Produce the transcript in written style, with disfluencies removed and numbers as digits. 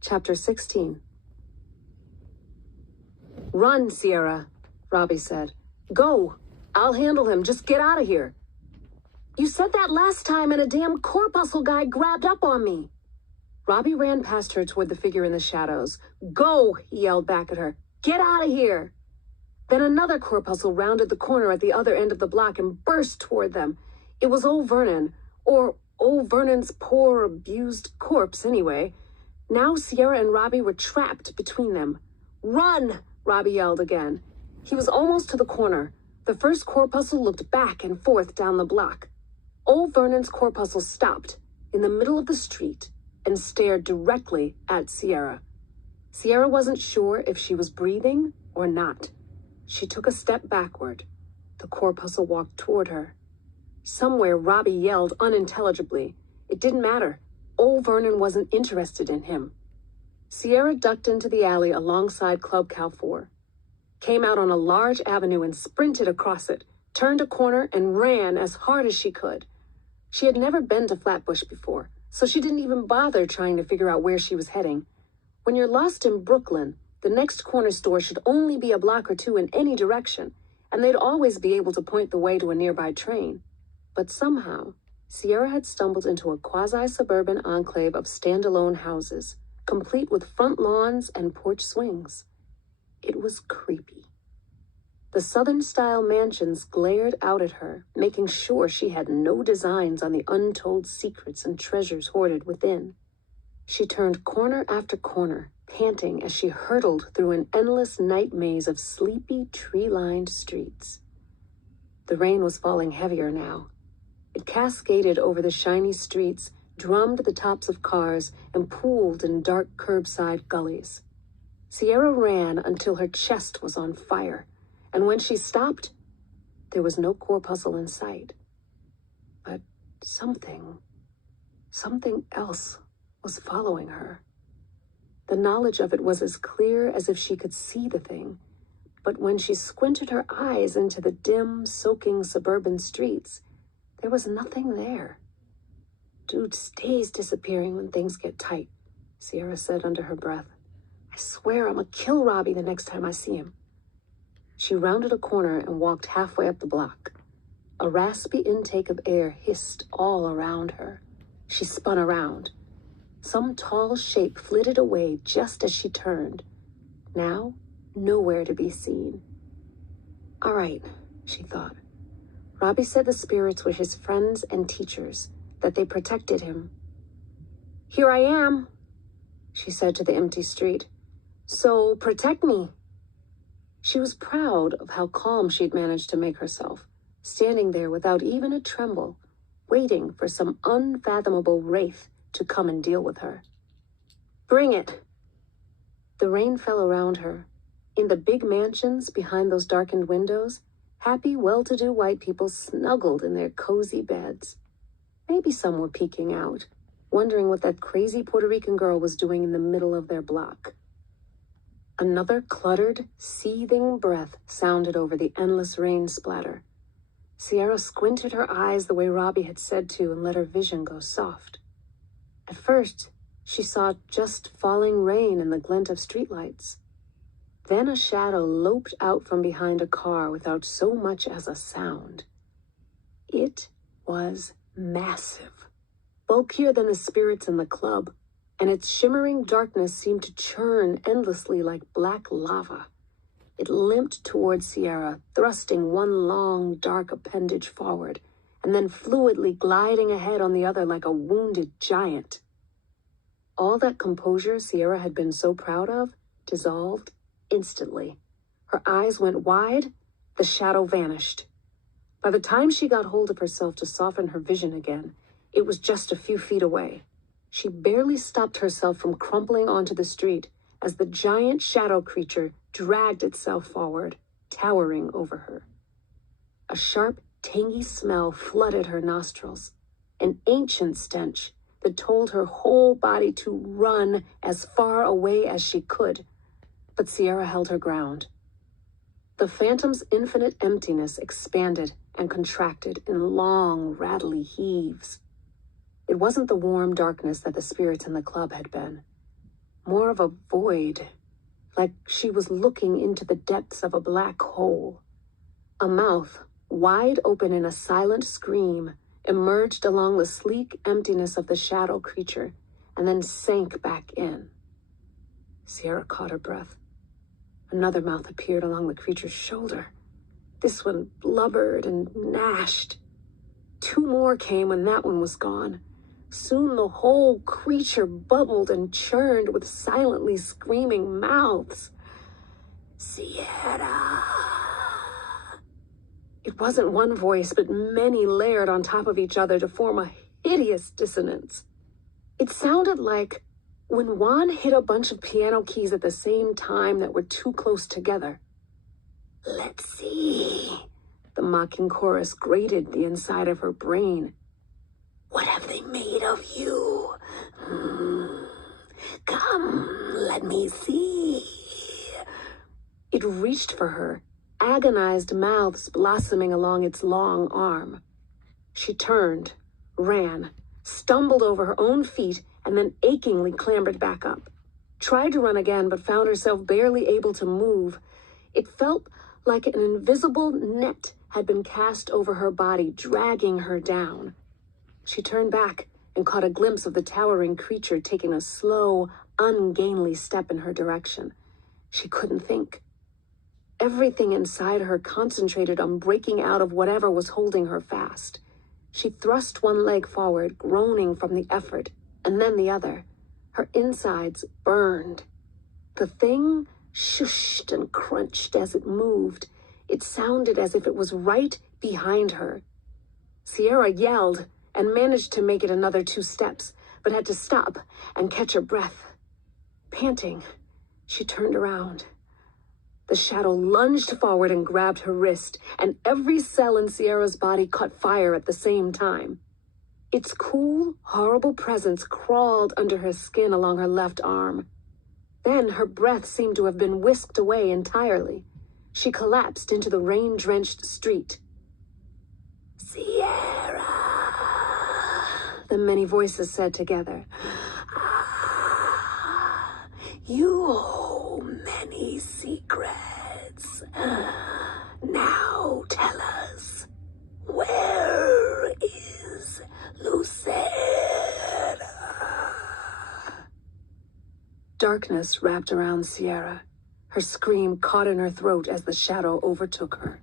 Chapter 16. "Run, Sierra," Robbie said. "Go! I'll handle him. Just get out of here." "You said that last time and a damn corpuscle guy grabbed up on me." Robbie ran past her toward the figure in the shadows. "Go!" he yelled back at her. "Get out of here!" Then another corpuscle rounded the corner at the other end of the block and burst toward them. It was old Vernon, or old Vernon's poor, abused corpse anyway. Now Sierra and Robbie were trapped between them. "Run!" Robbie yelled again. He was almost to the corner. The first corpuscle looked back and forth down the block. Old Vernon's corpuscle stopped in the middle of the street and stared directly at Sierra. Sierra wasn't sure if she was breathing or not. She took a step backward. The corpuscle walked toward her. Somewhere Robbie yelled unintelligibly. It didn't matter. Old Vernon wasn't interested in him. Sierra ducked into the alley alongside Club Cow 4, came out on a large avenue and sprinted across it, turned a corner and ran as hard as she could. She had never been to Flatbush before, so she didn't even bother trying to figure out where she was heading. When you're lost in Brooklyn, the next corner store should only be a block or two in any direction, and they'd always be able to point the way to a nearby train. But somehow, Sierra had stumbled into a quasi-suburban enclave of standalone houses, complete with front lawns and porch swings. It was creepy. The Southern-style mansions glared out at her, making sure she had no designs on the untold secrets and treasures hoarded within. She turned corner after corner, panting as she hurtled through an endless night maze of sleepy, tree-lined streets. The rain was falling heavier now. It cascaded over the shiny streets, drummed the tops of cars, and pooled in dark curbside gullies. Sierra ran until her chest was on fire, and when she stopped, there was no corpuscle in sight. But something else was following her. The knowledge of it was as clear as if she could see the thing, but when she squinted her eyes into the dim, soaking suburban streets, there was nothing there. "Dude stays disappearing when things get tight," Sierra said under her breath. "I swear I'ma kill Robbie the next time I see him." She rounded a corner and walked halfway up the block. A raspy intake of air hissed all around her. She spun around. Some tall shape flitted away just as she turned. Now, nowhere to be seen. "All right," she thought. Robbie said the spirits were his friends and teachers, that they protected him. "Here I am," she said to the empty street. "So protect me." She was proud of how calm she'd managed to make herself, standing there without even a tremble, waiting for some unfathomable wraith to come and deal with her. "Bring it." The rain fell around her. In the big mansions behind those darkened windows, happy, well-to-do white people snuggled in their cozy beds. Maybe some were peeking out, wondering what that crazy Puerto Rican girl was doing in the middle of their block. Another cluttered, seething breath sounded over the endless rain splatter. Sierra squinted her eyes the way Robbie had said to and let her vision go soft. At first, she saw just falling rain and the glint of streetlights. Then a shadow loped out from behind a car without so much as a sound. It was massive, bulkier than the spirits in the club, and its shimmering darkness seemed to churn endlessly like black lava. It limped toward Sierra, thrusting one long, dark appendage forward, and then fluidly gliding ahead on the other like a wounded giant. All that composure Sierra had been so proud of dissolved instantly. Her eyes went wide, the shadow vanished. By the time she got hold of herself to soften her vision again, it was just a few feet away. She barely stopped herself from crumpling onto the street as the giant shadow creature dragged itself forward, towering over her. A sharp, tangy smell flooded her nostrils, an ancient stench that told her whole body to run as far away as she could. But Sierra held her ground. The phantom's infinite emptiness expanded and contracted in long, rattly heaves. It wasn't the warm darkness that the spirits in the club had been. more of a void, like she was looking into the depths of a black hole. A mouth, wide open in a silent scream, emerged along the sleek emptiness of the shadow creature, and then sank back in. Sierra caught her breath. Another mouth appeared along the creature's shoulder. This one blubbered and gnashed. Two more came when that one was gone. Soon the whole creature bubbled and churned with silently screaming mouths. Sierra! It wasn't one voice, but many layered on top of each other to form a hideous dissonance. It sounded like when Juan hit a bunch of piano keys at the same time that were too close together. Let's see. The mocking chorus grated the inside of her brain. What have they made of you? Come, let me see. It reached for her, agonized mouths blossoming along its long arm. She turned, ran, stumbled over her own feet, and then achingly clambered back up. Tried to run again, but found herself barely able to move. It felt like an invisible net had been cast over her body, dragging her down. She turned back and caught a glimpse of the towering creature taking a slow, ungainly step in her direction. She couldn't think. Everything inside her concentrated on breaking out of whatever was holding her fast. She thrust one leg forward, groaning from the effort, and then the other. Her insides burned. The thing shushed and crunched as it moved. It sounded as if it was right behind her. Sierra yelled and managed to make it another 2 steps, but had to stop and catch her breath. Panting, she turned around. The shadow lunged forward and grabbed her wrist, and every cell in Sierra's body caught fire at the same time. Its cool, horrible presence crawled under her skin along her left arm. Then her breath seemed to have been whisked away entirely. She collapsed into the rain-drenched street. Sierra, the many voices said together. You hold many secrets. Now tell us, where is Lucera? Darkness wrapped around Sierra. Her scream caught in her throat as the shadow overtook her.